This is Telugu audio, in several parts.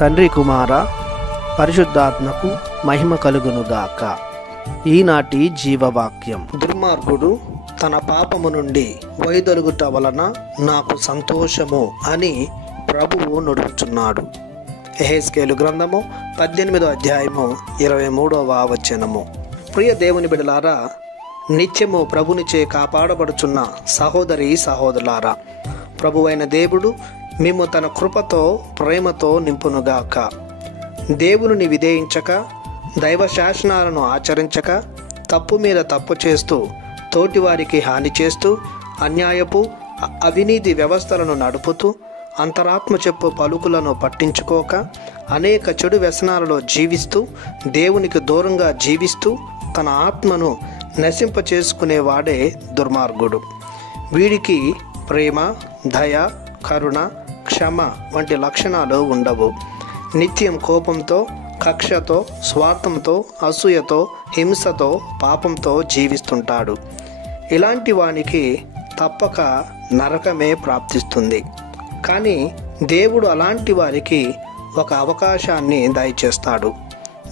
తండ్రి కుమార పరిశుద్ధాత్మకు మహిమ కలుగునుగాక. ఈనాటి జీవవాక్యం. దుర్మార్గుడు తన పాపము నుండి వైదొలుగుట వలన నాకు సంతోషము అని ప్రభువు నుడుచున్నాడు. యెహెజ్కేలు గ్రంథము 18వ అధ్యాయము 23వ వచనము. ప్రియ దేవుని బిడ్డలారా, నిత్యము ప్రభునిచే కాపాడబడుచున్న సహోదరి సహోదరులారా, ప్రభువైన దేవుడు మేము తన కృపతో ప్రేమతో నింపునుగాక. దేవుని విధేయించక, దైవ శాసనాలను ఆచరించక, తప్పు మీద తప్పు చేస్తూ, తోటివారికి హాని చేస్తూ, అన్యాయపు అవినీతి వ్యవస్థలను నడుపుతూ, అంతరాత్మ చెప్పు పలుకులను పట్టించుకోక, అనేక చెడు వ్యసనాలలో జీవిస్తూ, దేవునికి దూరంగా జీవిస్తూ, తన ఆత్మను నశింపచేసుకునేవాడే దుర్మార్గుడు. వీడికి ప్రేమ, దయ, కరుణ, క్షమ వంటి లక్షణాలు ఉండవు. నిత్యం కోపంతో, కక్షతో, స్వార్థంతో, అసూయతో, హింసతో, పాపంతో జీవిస్తుంటాడు. ఇలాంటి వానికి తప్పక నరకమే ప్రాప్తిస్తుంది. కానీ దేవుడు అలాంటి వారికి ఒక అవకాశాన్ని దయచేస్తాడు.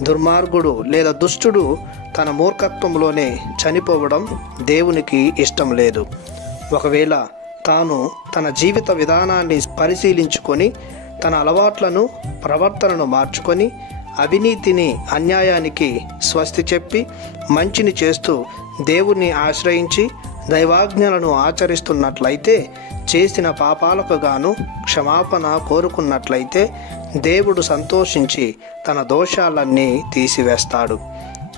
దుర్మార్గుడు లేదా దుష్టుడు తన మూర్ఖత్వంలోనే చనిపోవడం దేవునికి ఇష్టం లేదు. ఒకవేళ తాను తన జీవిత విధానాన్ని పరిశీలించుకొని, తన అలవాట్లను, ప్రవర్తనను మార్చుకొని, అవినీతిని, అన్యాయానికి స్వస్తి చెప్పి, మంచిని చేస్తూ, దేవుణ్ణి ఆశ్రయించి, దైవాజ్ఞలను ఆచరిస్తున్నట్లయితే, చేసిన పాపాలకు గాను క్షమాపణ కోరుకున్నట్లయితే, దేవుడు సంతోషించి తన దోషాలన్నీ తీసివేస్తాడు.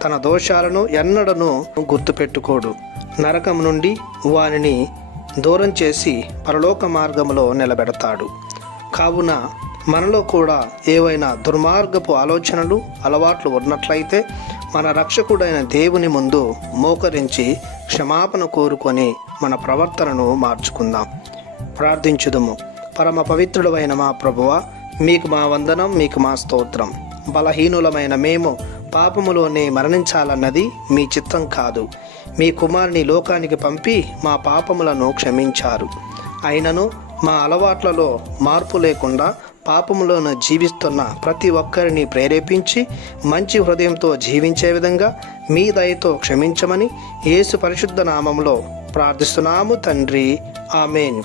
తన దోషాలను ఎన్నడను గుర్తుపెట్టుకోడు. నరకం నుండి వానిని దూరం చేసి పరలోక మార్గంలో నిలబెడతాడు. కావున మనలో కూడా ఏవైనా దుర్మార్గపు ఆలోచనలు, అలవాట్లు ఉన్నట్లయితే మన రక్షకుడైన దేవుని ముందు మోకరించి క్షమాపణ కోరుకొని మన ప్రవర్తనను మార్చుకుందాం. ప్రార్థించుదము. పరమ పవిత్రుడైన మా ప్రభువా, మీకు మా వందనం, మీకు మా స్తోత్రం. బలహీనులమైన మేము పాపములోనే మరణించాలన్నది మీ చిత్తం కాదు. మీ కుమారుని లోకానికి పంపి మా పాపములను క్షమించారు. అయినను మా అలవాట్లలో మార్పు లేకుండా పాపములను జీవిస్తున్న ప్రతి ఒక్కరిని ప్రేరేపించి మంచి హృదయంతో జీవించే విధంగా మీ దయతో క్షమించమని యేసు పరిశుద్ధ నామములో ప్రార్థిస్తున్నాము తండ్రి. ఆమెన్.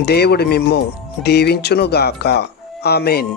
దేవుడు మిమ్ము దీవించునుగాక. ఆమెన్.